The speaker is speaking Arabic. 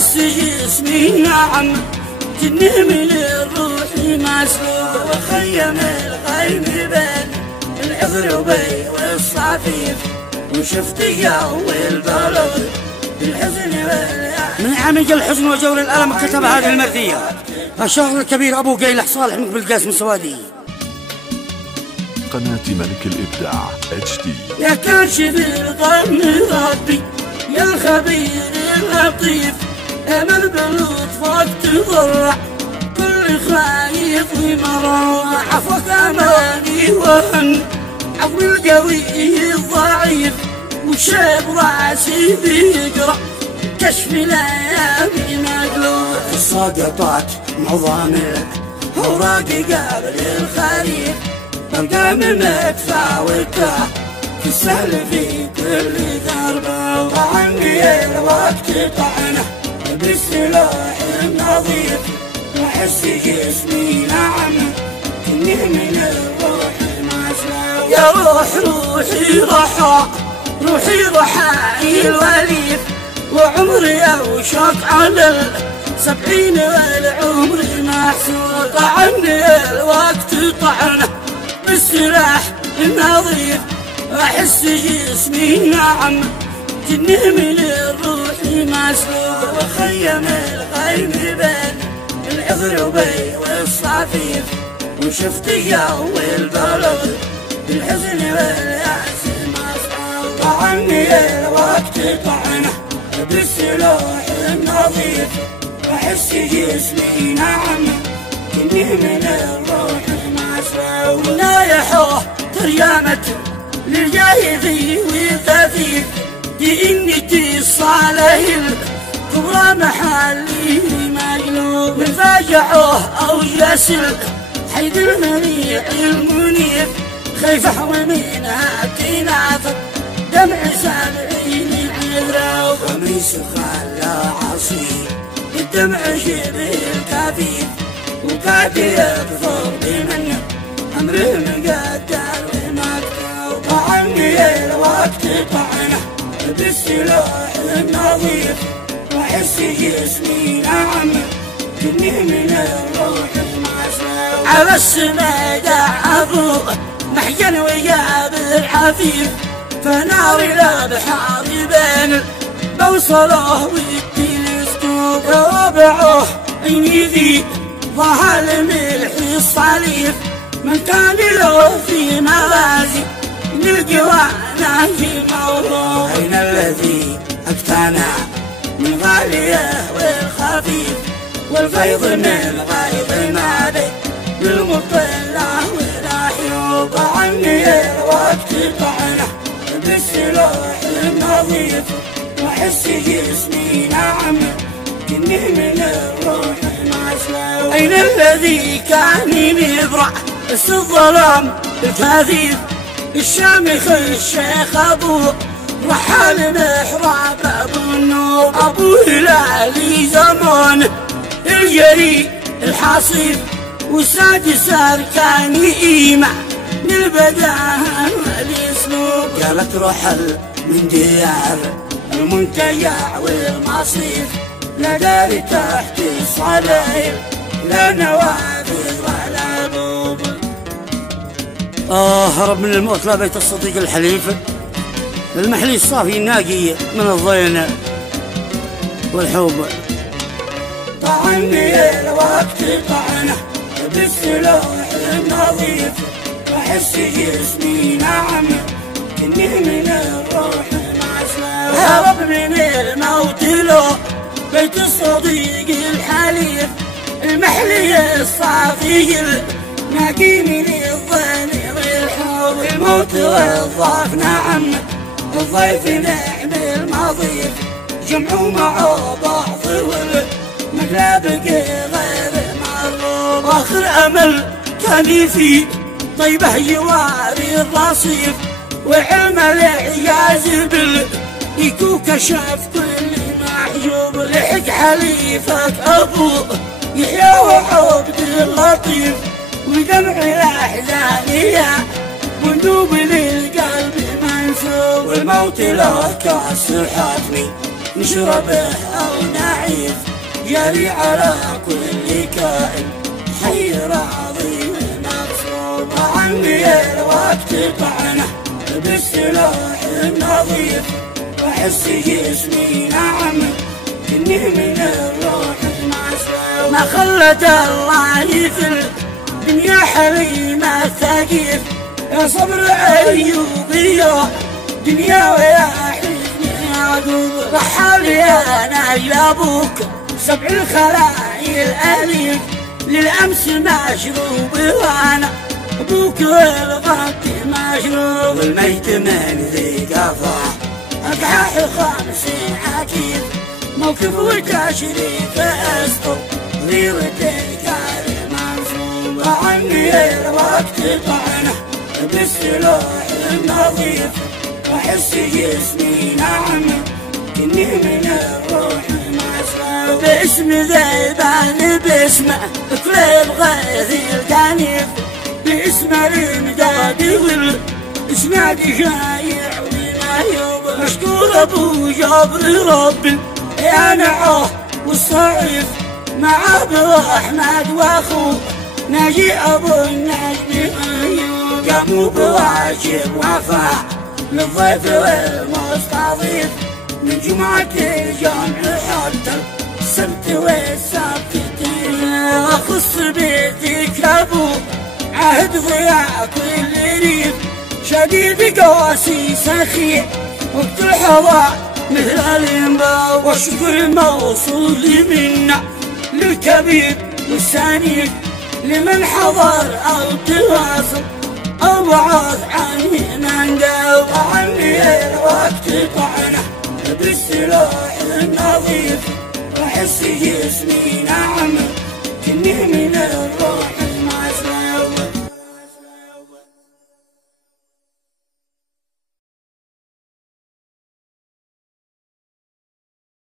واحس جسمي نعم جني من الروح مسلوب. وخيم الغيم بين العذر وبي والصفيف وشفت جو البلد بالحزن من عمق الحزن وجور الألم كتب هذه المرثية الشاعر الكبير أبو قيلح صالح مقبل قاسم السوادي. قناة ملك الإبداع HD. يا كاشف الغم ربي يا الخبير اللطيف امل بلطفك تضرع كل خايف ومرار. عفوك اماني وهن عفو القوي الضعيف وشاب راسي بيقرا كشف الايام مقلوب. سقطت مضامر اوراقي قبل الخريف بلقى متفاوتة تسهل في كل ضربة. وعني الوقت طعنه بالسلاح النظيف واحس جسمي نعم كني من الروح مسلوب. يا روحي روحي رحاي الوليف وعمري اوشك على 70 والعمر محسود. طعني الوقت طعنه بالسلاح النظيف احس جسمي نعم جني من الروح مسلوب. وخيم الغيم بين العذر وبي والصفيف وشفت جو البلد بالحزن والياس مسعود. طعني الوقت طعنه بالسلاح النظيف احس جسمي نعم جني من الروح مسلوب. نايحوه ترجمة للجاهذي والثفيف دينتي الصالح الكبرى محلي مقلوب. من فاجعوه او جسل حيد المنيع المنيف خيفح ومنها تنافق دمع 70 عذرة. قميص خلى عصير الدمع شبه الكفيف وقاعد يكفر بمنه امره مقدر ومكتوب. طعني الوقت طعنه بالسلاح النظيف واحس جسمي نعم جني من الروح مسلوب. على السماء دعبوه محجن وجابر حفيف فنار الابحار بين بوصله والتلسكوب. رابعوه عيني ذي ظهر الملح الصليف من كان له في موازي للجوانه موضوع. أين الذي اقتنع من غاليه والخفيف والفيض من غيظ ما بي للمطلع والأحيوب. طعني الوقت طعنه بالسلاح النظيف واحس جسمي نعم جني من الروح مسلوب. أين الذي كان يبرع بس الظلام الكثيف الشامخ الشيخ أبو رحال محراب أبو النوب. أبو هلالي زمان الجري الحصيف والسادس أركان إيمع للبداهن والأسلوب. قالت رحل من ديار المنتجع والمصيف لا داري تحت الصلايل لا نوافذ ولا بوب. هرب من الموت لا بيت الصديق الحليف المحلي الصافي الناقي من الضين والحب. طعني الوقت طعنه بالسلاح النظيف واحس جسمي نعم كني من الروح مسلوب. هرب من الموت له بيت الصديق الحليف المحلي الصافي الناقي من الضين والحب. الموت والضعف نعم الضيف نعم المضيف جمعوا معه بعض والملابق غير مرغوب. اخر امل كان في طيبه جواري الرصيف وعلم الاعجاز بالإيكو كشف كل محجوب. لحق حليفك ابو يحيى وعبد اللطيف ودمع الاحزان وندوب للقلب منسوب. والموت له كاس حتمي نشربه او نعيش ضعيف جري على كل كائن حي راضي مغصوب. عمي الوقت طعنه بالسلاح النظيف واحس جسمي نعم اني من الروح معصوب. ما خلت الله في الدنيا حليمة ثقيف يا صبر ايوب يا دنيا ويا حين يعقوب. رحالي انا يا ابوك سبع الخلايل اليف للامس مشروب وانا ابوك والغد مشروب. الميت من ذي قفا اقحاح 50 عكيف موقف وتشريف اسطو غيرة الكار منصوب. عني الوقت طعنه بالسلاح النظيف واحس جسمي نعم اني من الروح معصوب. باسم ذيبان باسمه كل الغيث الكنيف باسم الامداد والاسناد شايع ومايوب. مشكور ابو جابر ربي يا نعوه والصعيف مع ابو احمد واخوه ناجي ابو النجم ايوب. قاموا بواجب وفاء للضيف والمستضيف من جمعة الجمع حتى السبت والسبت. اخص بيتك ابو عهد ضياع كل ريف شديد قواسي سخي وقت الحضاء مثل الانباء. والشكر موصول منا للكبير والسنيف لمن حضر او تواصل او بعض عني من داو. عني الوقت طعنه بالسلاح النظيف واحس جسمي نعم كني من الروح